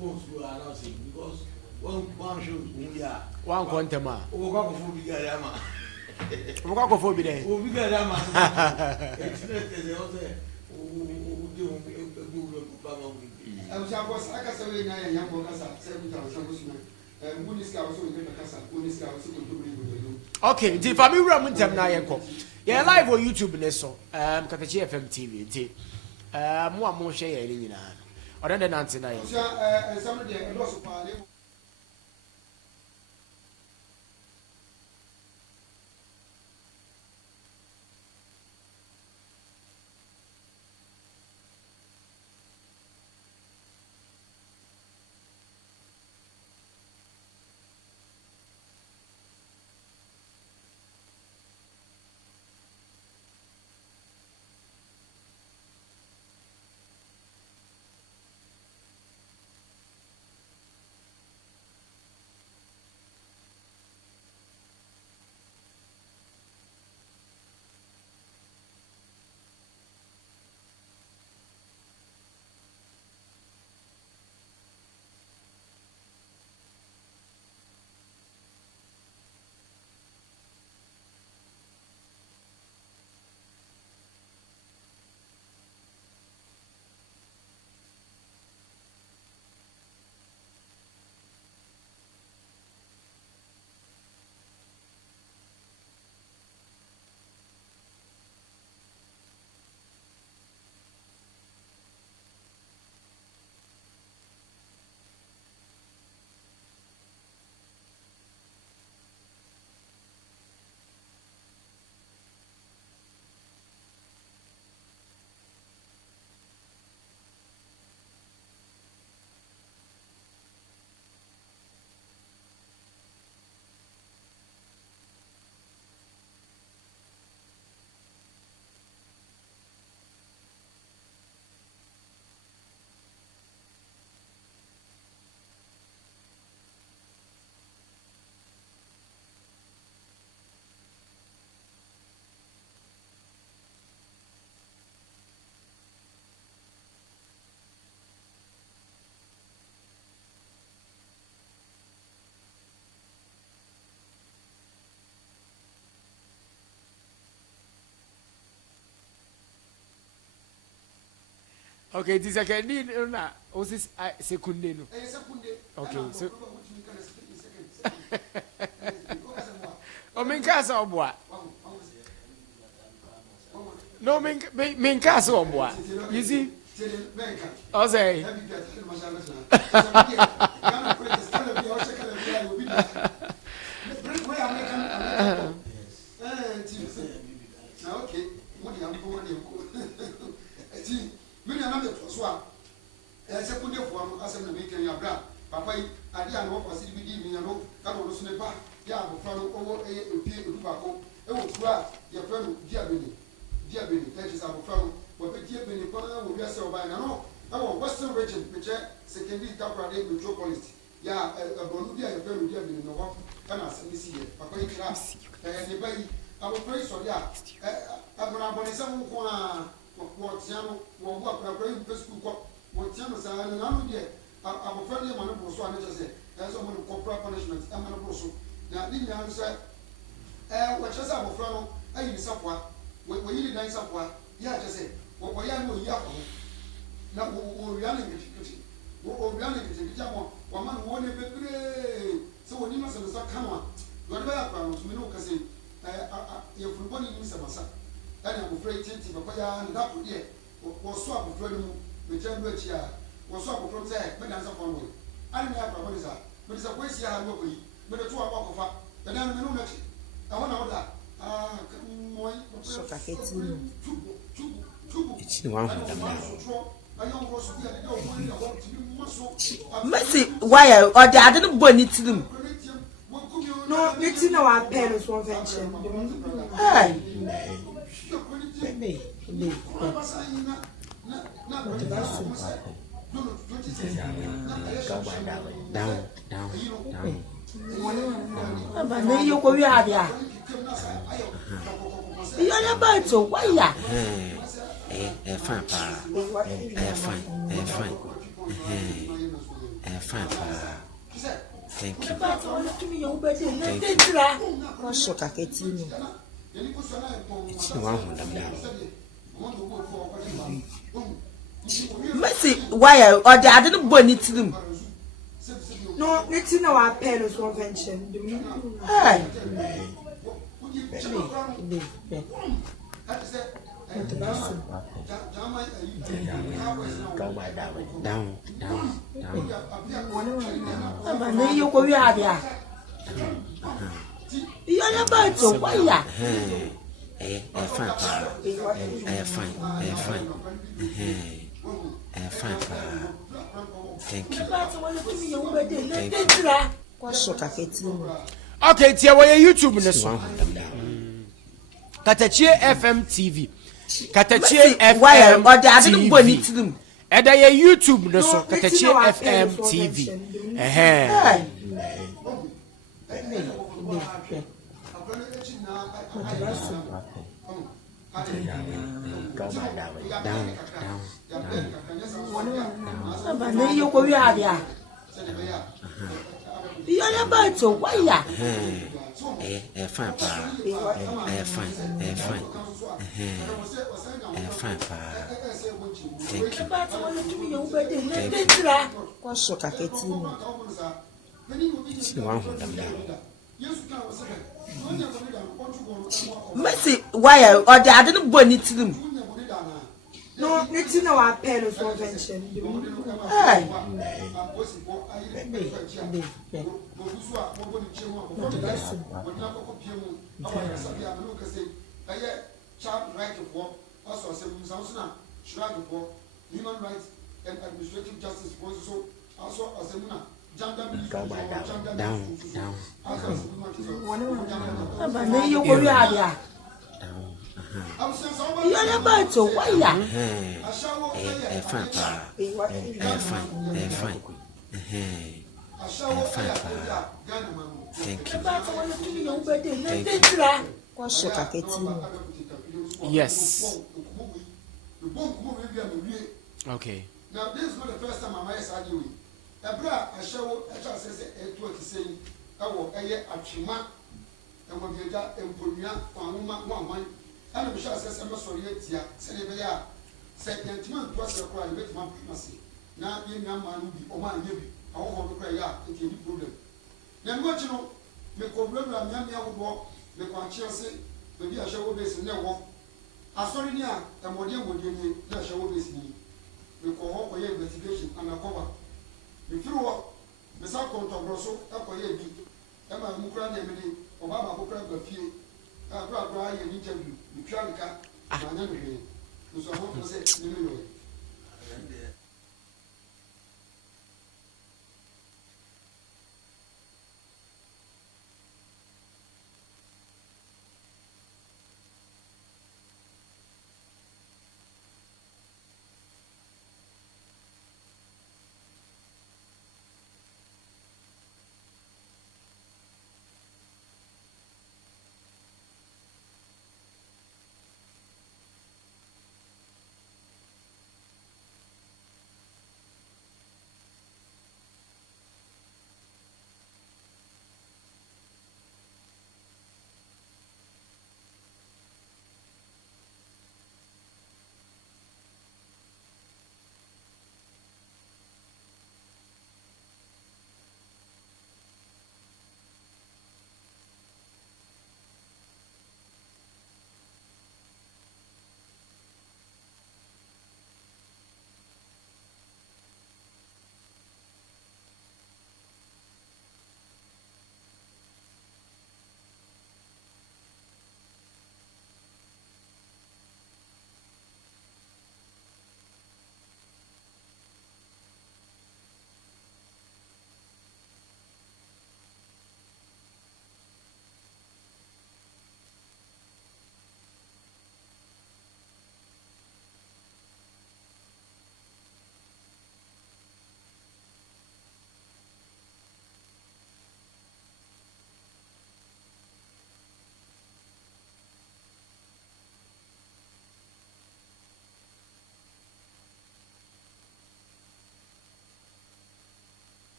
post you are announcing because one show one contema. Ogogofobigadama. Ogogofobi. Obigadama. Okay, the family room na yenko. Yeah, live on YouTube neso. Katakyie FM TV. Mo share ye ni nyina. Oda de nante na ye. Okay, this is a na osis sekunde no. Okay, so o minkasa obwa. No minkasa obwa. You see? O say. Papa, I didn't know what was it be me, no, that was in the back. Yeah, from over a peer to Baco. It was right, your friend, dear Benny, that is our friend. What the dear Benny will be so by now. Our Western region, which secondly, Tapra metropolis. Yeah, a Bonudia, your friend, dear Benny, no one can ask me see it. Papa, class, and the baby, our praise for ya. I'm going to some what Yano, what I'm going to school, what Yano, and I'm here. I'm afraid I'm going to so I just say, as someone who corporate punishment, I'm going to go so. Now, the answer, what just our friend, I use someone, when you did someone, yeah, just say, what we are no yako. Now, we're running one man won't be great. So when you must come on, whatever happens, we know, because you're from one in Samasa. And I'm afraid, but and that would yet was swap of freedom with General Chia. Was so from there, but that's a fun way. I didn't have a police, but it's a way see how we but a 2 hour walk of but then we know that. I want to know that. So it's one of them. Mercy, why or the I didn't burn it to them. No, it's in our parents' convention. Hey, down. But now you go here. You are about to why? Fine. fine. Thank you. What's your Katakyie? It's one of them now. Mercy, why or the I didn't burn it to them. No, it's in our parents' convention. Hey. Down. You go here. You're about to why? Fine. Thank you. What's your Katakyie? Okay, tia wo YouTube ne so. Katakyie FM TV. Katakyie FM or the I didn't burn it to TV. them. Eda ye YouTube ne so. Katakyie FM TV. Down. You go here. You're about to why? Fine. Thank you. What's your Katakyie? It's one of them now. Mercy, why or the I didn't burn it to them. No, it's in our parents' convention. Hey. Human rights and administrative justice also Down. You go here. You're about to why? Fine. Thank you. What's your Katakyie? Yes. Okay. Now, this is not the first time I'm arguing. Ebra, I show a child says a 20 saying, I will a year at Chima, and when you got a Punya, one, and the child says, I'm sorry, yet, said said gentleman was a cry with my primacy. Now, young man will be Oman Yabi, I won't cry out, it's any problem. Then what you know, make a regular Yamia would walk, the conscience, maybe I shall base in their walk. I saw in here, and what you would give me, that shall base me. We call up your investigation undercover. If you walk, Miss Alconto Grosso, up for your beat, Emma Mukran Emily, Obama Mukran Buffy, Brian interview, Mukralika, and then again. So I want to say,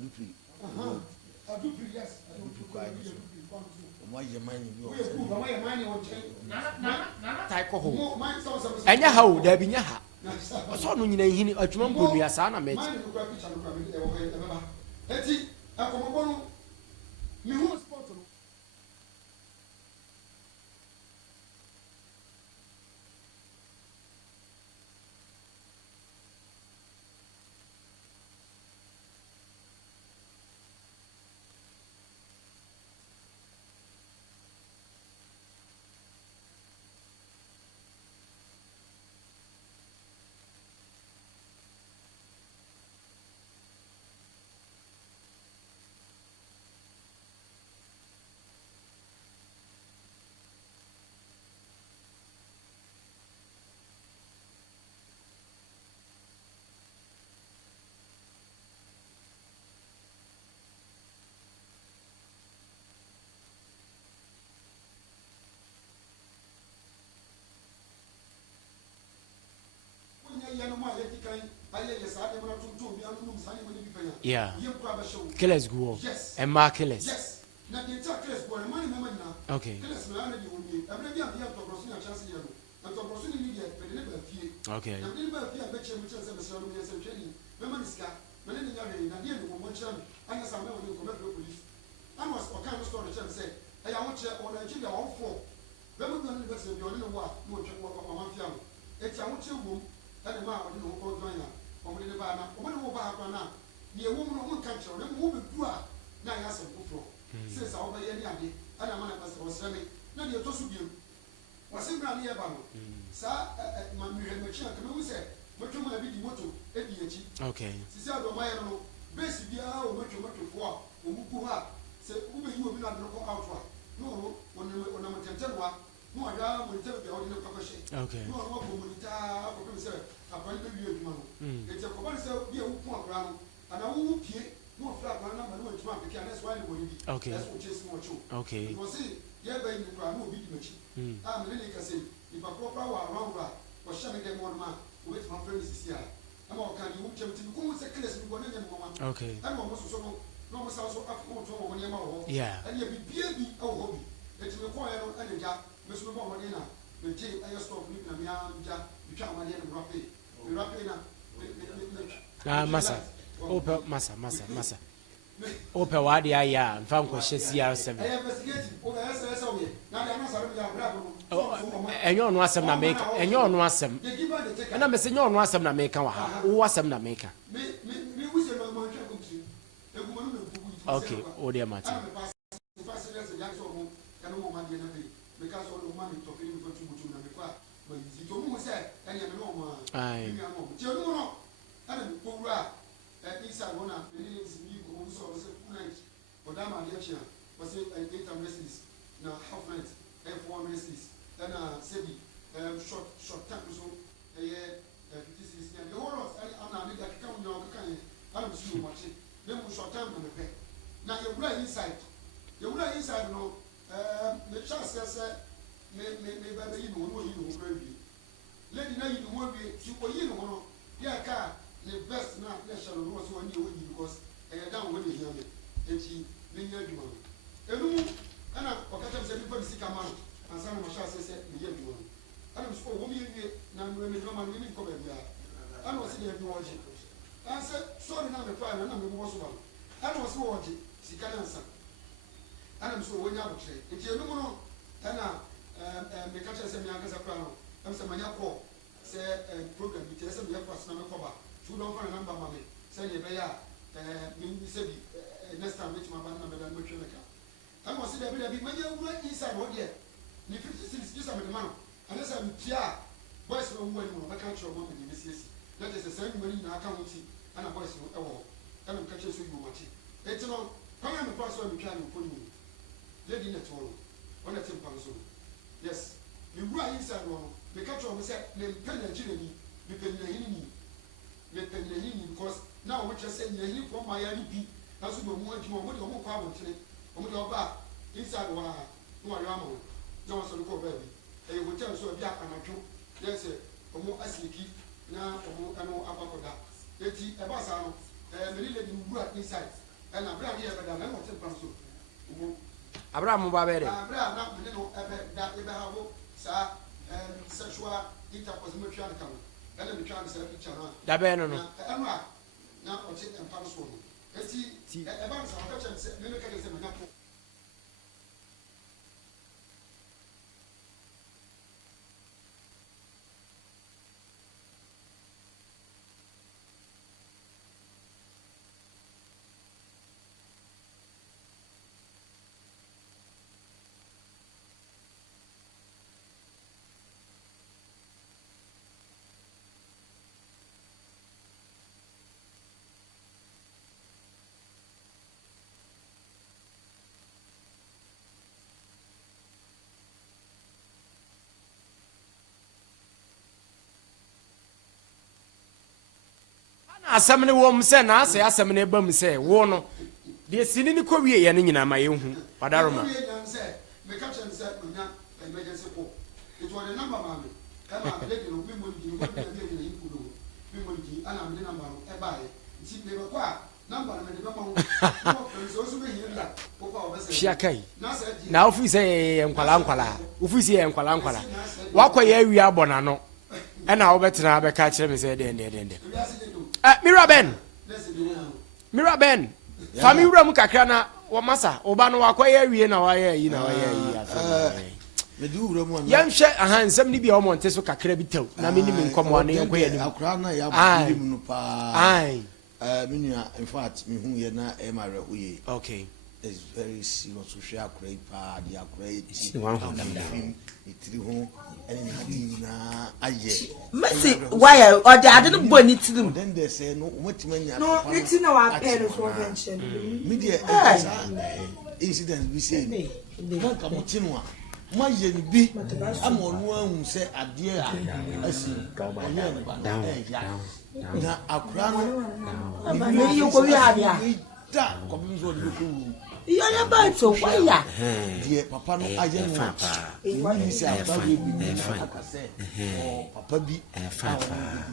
adupri. Adupri, yes. Adupri kwa biso. Omo ye mine bi o. Omo ye mine o che. Nana taiko ho. Mine so so. Enya ha o da bi nya ha. So no nyina hini adwuma mbonua saa na meji. Mine no kwa picture no kwa me e wo e beba. Eti akomobo no me hu sport no. Yeah. Killers go. Yes. And Mark killers. Yes. Now the entire killers go. Money, money now. Okay. Killers now they will be. I'm not going to have to proceed a chance here. I'm to proceed immediate, but they never fear. Okay. I'm never fear. I bet you much as I'm saying, I'm saying, training. Remember this guy. My name is Gary. Now the end of one channel. I guess I'm never going to come back to the police. I was a kind of story. Channel say, hey, I want you on Nigeria all four. Remember the university. You don't know what. No, check what my mafia. It's I want you room. And the man who know all joiner. Or the banner. Or when you over now. The woman who can't show them who be poor. Now I ask them who says I'll buy any idea. And I'm on a master was selling. Now you're to you. Was it around here, Bano? Sir, my machine can always say, but you might be the motto, okay. She said, my own, basically, how much you want to for, who have, say, who you will not go out. No, when I'm a tenor, no, I will tell the ordinary profession. Okay. No, I will say, apparently, it's a command, so be a point around. And I will pay no flat one number, no, that's why we will be. Okay. That's what just more true. Okay. It was it, yeah, baby, you can move it. I'm really can say, if a proper around or sharing them one man, wait my friends is here. I'm all kind of to go with a class with one of them. Okay. I'm almost so almost also after one year more. Yeah. And you be our hobby. It's required on any job, Miss Momadina, the J. I stop living a young job, you can't my name rapid. Massa. Open massa. Open what the aya and found question CR7. And you're no awesome na make, and you're no awesome. And I'm saying you're no awesome na make, who awesome na make. Okay, oh dear Martin. Aye. Inside one of the also night, but that my dear was it 8 Mercedes, now half night, F1 Mercedes, then Sebi, short time so, a year, 56, and the whole of I need that come down, I don't see much. Then we short time on the pay. Now you're right inside. You're right inside, no, the chance says, maybe you know, lady, now you won't be, you know, yeah, car. The best now, let's show you what's one year because I don't want to hear me. And she been here. And I'm saying, everybody sick a man, and some of my shots said, we hear you. I don't suppose women now when we come and women come here. I don't see every watching. I said, sorry, now the fire, and I'm was one. I don't see watching, she can answer. And I'm so when you have a trade. If you know, and the catcher said, I'm saying, my call, say, program, it is a personal cover. Don't find a number, mammy. Say, next time, which my banana than which you like. I must say, there be many right inside what yet. The 56 just a man. Unless I'm Pia, boys from one, I can't show one in this. That is the same money in our county, and a voice from all. And I'm catching you much. It's not, come on, the person you can put me. Lady net all. On a temple. Yes, you right inside one. The catcher will say, name Penny and Chile, you can because now what you're saying, you from my IP, that's what we want you on what you want power today. On your back, inside one, no alarm. No one's on the baby. And you will tell so black and a true. Yes, a more asleep now, a more abacoda. It's a bassano, and the lady who brought inside. and a brand here, but I'm not temperance. Abraham Babere. Abraham, not the little that Abraham, sir, sexual intercourse, mutual account. And then we try to sell each other. Dabeno. Emma, now I'll take them past one. Let's see, about some questions, mechanism. Asamne wom se na ase asamne bam se wo no de sini ni ko wie ye ne nyina ma ye hu padaroma Me catch and said, emergency call. It was a number, mammy. Emma, lady, no, we will give and I'm the number of buy. See, they were quiet. Number, and the Shiakai. Na ofisi e nkwala ofisi e nkwala wakọ ye wi abona no e na obetina abeka kire me se de Miraben fami wura mu kakra na wo masa oba no wakọ ye wi na wa ye yi me du wura mu ya nhwe aha nsem ni bia o monte so kakra bi taw na me ni me nkomo na yenko ye ni akra na ya bu mu no pa ai minua in fact me hu ye na e ma reho ye okay. It's very serious to share great pa the great itiri ho ene na aye Messi why or the I didn't born it to them. Then they say no wetimanya No, it's in our parents were mentioned. media incidents we say no kamotino ma ye ni bi ama onu ahun se ade a asi oye ne ba na akra no Me you go ya dia. da kobi so de ko You are about to why die papa no aye no wani se aba bi akase o papa bi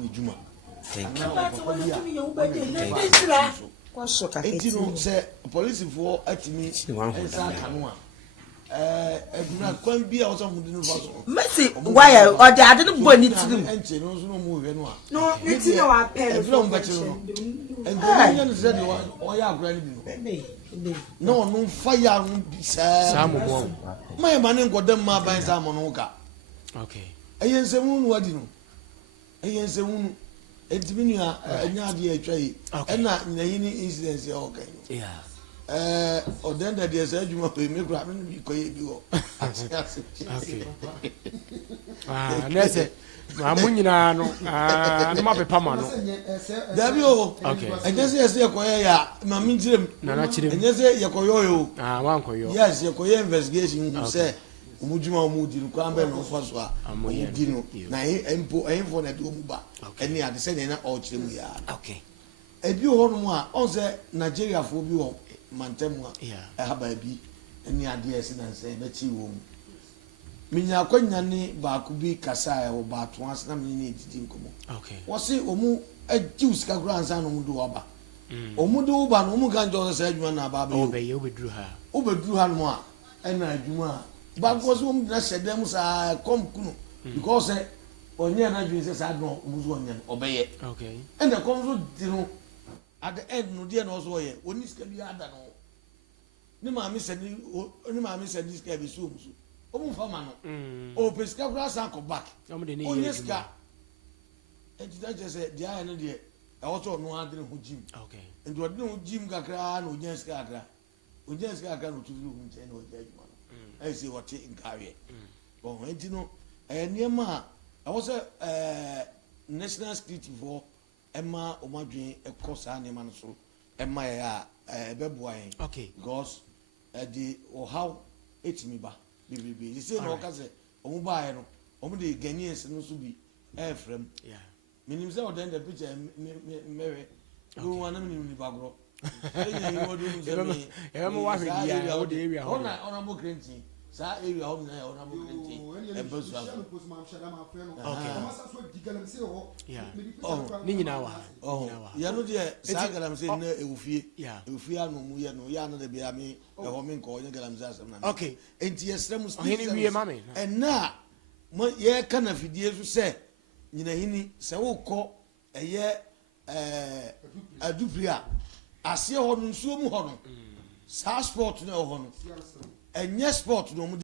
ni juma enti no se police for atimi ensa kanu a eduna kwan bi a oso mudu no faso Messi why or the I didn't born it to them. enti no so no mu hwe no a No, it's in our parents were mentioned. mentioned. And the man said o ya grani bi no no fire no Sam mo my man ngodam ma ban sam no ka okay eyensemu no wadi no eyensemu no edimi nua anya ade atwa yi na nyina incidents ya okay yeah odenda de say adwuma pe me kura me bi koye bi wo okay nese ma munyina no no ma pepa ma no dabi o okay enyese yese yekoye ya ma minjirem na na chirem enyese yekoyo yo wan koyo yes yekoye investigation who say omujuma omudi no kwa mbe no faso a omudi no na empo na de omuba eni ade se na all chirem ya okay ebi ho no a on say Nigeria fo bi ho mantemu a haba bi eni ade ese na se be chi wo mu minya kwanya ni ba ku bi kasa e wo ba to as na me ni didi nkomo okay wo se omu ajius ka gura ansa no mu do oba omu do oba no mu kan jo se adwuma na ba ba yo obedru ha no a ena adwuma ba ko so omu na hyedem sa kom kunu because onye na adwuma se sa do omu so onye obeye okay ena kom so di no at the end no dia no so ye oni ska bi ada no ni ma mi se ni ska bi so omu so omu fama no o pesika kura san ko back onye ska enti that just dia ya no de e woto no adre ho jim okay enti odi no jim kakra na onye ska kakra no tuzu hu nche na oja juma no e se wote nkawe o enti no niema a wo se national security for emma omadwen ekosa niema no so emma ya beboa yen okay because the how etimi ba bibi you say no kaze omu ba no omu de Ghanaians no so bi efrem yeah minim say odend the picture mewe go wana minim ni bagro say you wodo mu say me wa hwe dia o de area ona mo krenti saa area hɔ na ɔna bo kente embezu aso ni nyina wa ya no de saa galamsey na ewufie anu mu ye no ya na de bia me ɛhɔ me nko onye galamsey asɛm na okay enti yɛsrɛ mu ɔhene wie mame ɛna mo ye ka na fidie so sɛ nyina hini sɛ wokɔ ɛyɛ adupri a aseɛ hɔ no nsuo mu hɔ no saa sport na ɛhɔ no ɛnyɛ sport no